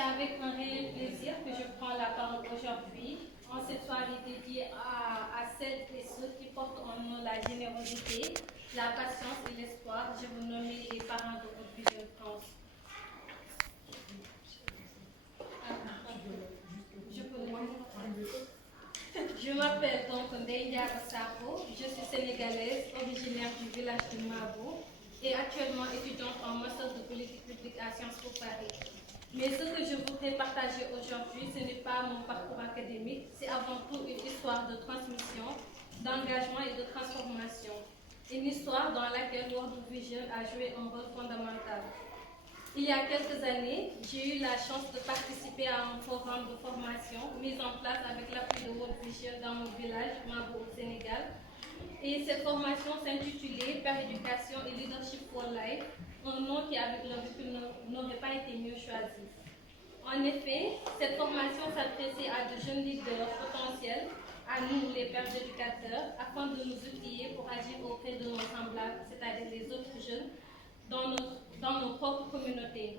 C'est avec un réel plaisir que je prends la parole aujourd'hui, en cette soirée dédiée à celles et ceux qui portent en nous la générosité, la patience et l'espoir. Je vous nomme les parents de World Vision France. Je m'appelle donc Ndeya Sako, je suis sénégalaise, originaire du village de Mabo et actuellement étudiante en master de politique publique à Sciences Po Paris. Mais ce que je voudrais partager aujourd'hui, ce n'est pas mon parcours académique, c'est avant tout une histoire de transmission, d'engagement et de transformation. Une histoire dans laquelle World Vision a joué un rôle fondamental. Il y a quelques années, j'ai eu la chance de participer à un programme de formation mis en place avec l'appui de World Vision dans mon village, Mabo au Sénégal. Et cette formation s'intitulait Père éducation et leadership for life, un nom qui avec le recul n'aurait pas été mieux choisi. En effet, cette formation s'adressait à de jeunes leaders potentiels, à nous les pères éducateurs, afin de nous outiller pour agir auprès de nos semblables, c'est-à-dire les autres jeunes, dans nos propres communautés.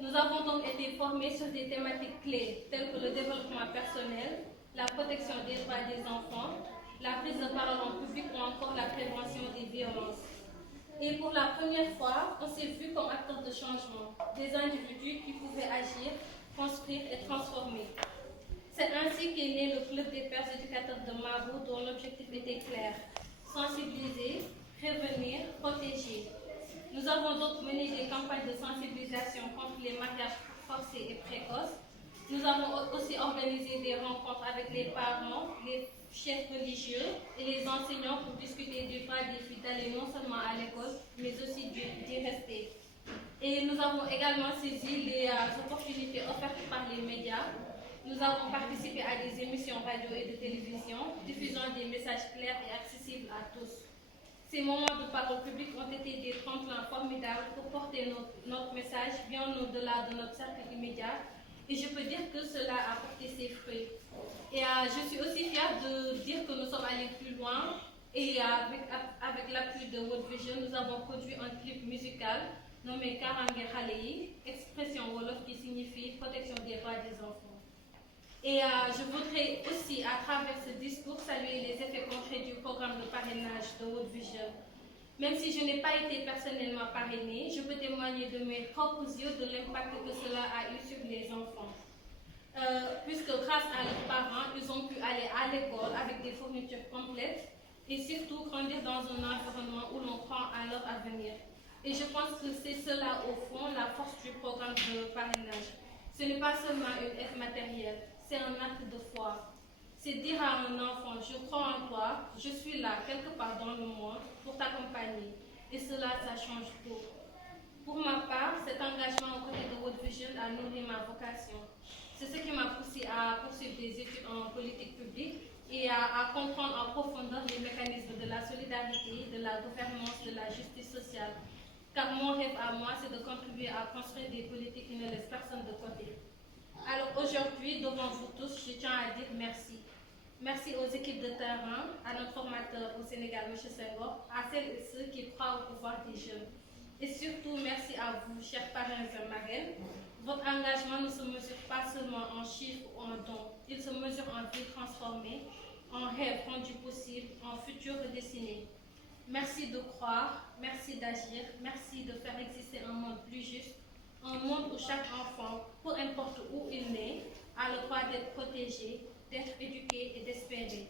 Nous avons donc été formés sur des thématiques clés telles que le développement personnel, la protection des droits des enfants, la prise de parole en public ou encore la prévention des violences. Et pour la première fois, on s'est vu comme acteurs de changement, des individus qui pouvaient agir, construire et transformer. C'est ainsi qu'est né le club des pères éducateurs de Mabo dont l'objectif était clair, sensibiliser, prévenir, protéger. Nous avons donc mené des campagnes de sensibilisation contre les mariages forcés et précoces. Nous avons aussi organisé des rencontres avec les parents, les chefs religieux et les enseignants pour discuter du droit des filles d'aller non seulement à l'école, mais aussi d'y rester. Et nous avons également saisi les opportunités offertes par les médias. Nous avons participé à des émissions radio et de télévision, diffusant des messages clairs et accessibles à tous. Ces moments de parole publique ont été des tremplins formidables pour porter notre message bien au-delà de notre cercle immédiat. Et je peux dire que cela a porté ses fruits. Et je suis aussi fière de dire que nous sommes allés plus loin. Et avec l'appui de World Vision, nous avons produit un clip musical nommé Karange Khaleyi, expression Wolof qui signifie protection des droits des enfants. Et je voudrais aussi, à travers ce discours, saluer les effets concrets du programme de parrainage de World Vision. Même si je n'ai pas été personnellement parrainée, je peux témoigner de mes propres yeux de l'impact que cela a eu sur les enfants. Puisque grâce à leurs parents, ils ont pu aller à l'école avec des fournitures complètes et surtout grandir dans un environnement où l'on croit à leur avenir. Et je pense que c'est cela, au fond, la force du programme de parrainage. Ce n'est pas seulement une aide matérielle, c'est un acte de foi. C'est dire à un enfant, je crois en toi, je suis là, quelque part dans le monde, pour t'accompagner. Et cela, ça change tout. Pour ma part, cet engagement aux côtés de World Vision a nourri ma vocation. C'est ce qui m'a poussé à poursuivre des études en politique publique et à comprendre en profondeur les mécanismes de la solidarité, de la gouvernance, de la justice sociale. Car mon rêve à moi, c'est de contribuer à construire des politiques qui ne laissent personne de côté. Alors aujourd'hui, devant vous tous, je tiens à dire merci. Merci aux équipes de terrain, à notre formateur au Sénégal, M. Senghor, à celles et ceux qui croient au pouvoir des jeunes. Et surtout, merci à vous, chers parrains et marraines. Votre engagement ne se mesure pas seulement en chiffres ou en dons. Il se mesure en vie transformée, en rêve rendu possible, en futur redessiné. Merci de croire, merci d'agir, merci de faire exister un monde plus juste, un monde où chaque enfant, peu importe où il naît, a le droit d'être protégé, d'être éduqué et d'espérer.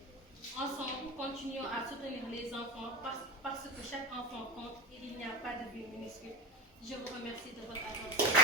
Ensemble, continuons à soutenir les enfants parce que chaque enfant compte et il n'y a pas de vie minuscule. Je vous remercie de votre attention.